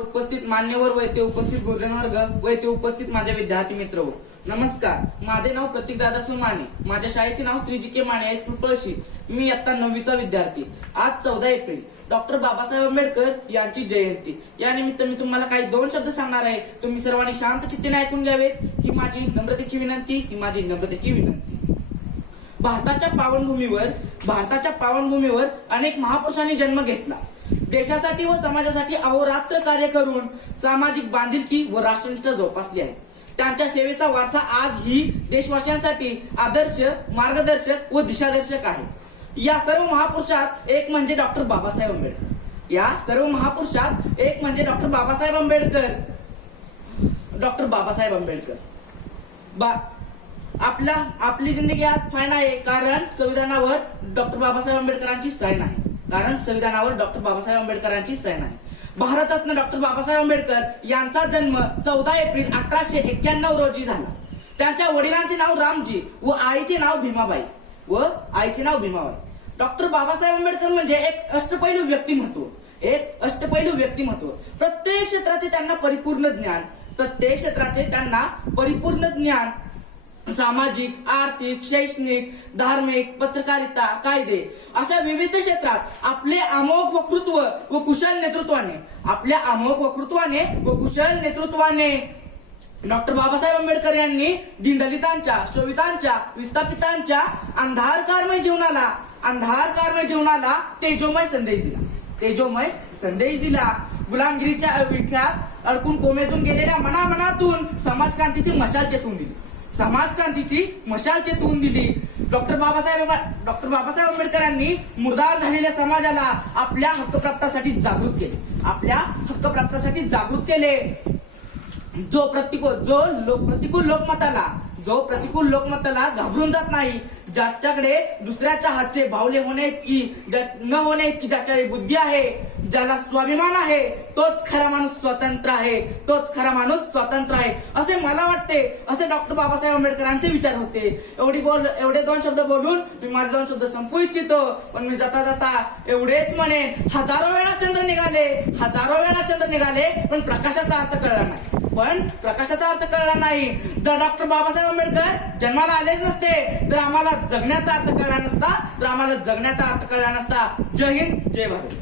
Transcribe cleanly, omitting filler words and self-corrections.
उपस्थित मान्यवर व येथे उपस्थित गुरुजन वर्ग व येथे उपस्थित माझे विद्यार्थी मित्र हो, नमस्कार. माझे नाव प्रतीक दादा सुमाने. माझ्या शाळेचे नाव श्री जी के माने हायस्कूल पळशी. मी इयत्ता 9वीचा विद्यार्थी. आज 14 एप्रिल डॉक्टर बाबासाहेब आंबेडकर यांची जयंती. या निमित्त मी तुम्हाला काही 2 शब्द सांगणार आहे. तुम्ही सर्वांनी शांत चित्तेने ऐकून घ्यावेत. ही माझी नम्रतेची विनंती. भारताच्या पावनभूमीवर अनेक महापुरुषांनी जन्म घेतला. देशासाठी व समाजासाठी अहोरात्र कार्य करून सामाजिक बांधिलकी व राष्ट्रनिष्ठा जोपासली आहे. त्यांच्या सेवेचा वारसा आजही देशवासियांसाठी आदर्श, मार्गदर्शक व दिशादर्शक आहे. या सर्व महापुरुषात एक म्हणजे डॉक्टर बाबासाहेब आंबेडकर. आपली जिंदगी आज फायन आहे कारण संविधानावर डॉक्टर बाबासाहेब आंबेडकरांची सही आहे. भारतरत्न डॉक्टर बाबासाहेब आंबेडकर यांचा जन्म 14 एप्रिल 1891 रोजी झाला. त्यांच्या वडिलांचे नाव रामजी व आईचे नाव भीमाबाई. डॉक्टर बाबासाहेब आंबेडकर म्हणजे एक अष्टपैलू व्यक्तिमत्व. प्रत्येक क्षेत्राचे त्यांना परिपूर्ण ज्ञान, सामाजिक, आर्थिक, शैक्षणिक, धार्मिक, पत्रकारिता, कायदे अशा विविध क्षेत्रात आपले अमोघ वक्तृत्व व कुशल नेतृत्वाने डॉक्टर बाबासाहेब आंबेडकर यांनी दीनदलितांच्या, शोषितांच्या, विस्थापितांच्या अंधारकारमय जीवनाला तेजोमय संदेश दिला. गुलामगिरीच्या विळख्यात अडकून कोमेजून गेलेल्या मनातून समाजक्रांतीची मशाल चेतवून दिली. डॉक्टर बाबासाहेब आंबेडकरांनी मुरदार झालेल्या समाजाला आपल्या हक्कप्राप्तासाठी जागृत केले. जो प्रतिकूल लोकमताला घाबरून जात नाही, ज्याच्याकडे दुसऱ्याच्या हातचे भावले होणे इतकी ज्याच्याकडे बुद्धी आहे, ज्याला स्वाभिमान आहे, तोच खरा माणूस स्वतंत्र आहे असे मला वाटते. असे डॉक्टर बाबासाहेब आंबेडकरांचे विचार होते. एवढे 2 शब्द बोलून मी माझे 2 शब्द संपू इच्छितो. पण मी जाता एवढेच म्हणेन, हजारो वेळा चंद्र निघाले पण प्रकाशाचा अर्थ कळला नाही. जर डॉक्टर बाबासाहेब आंबेडकर जन्माला आलेच नसते तर आम्हाला जगण्याचा अर्थ कळला नसता. जय हिंद, जय भारत.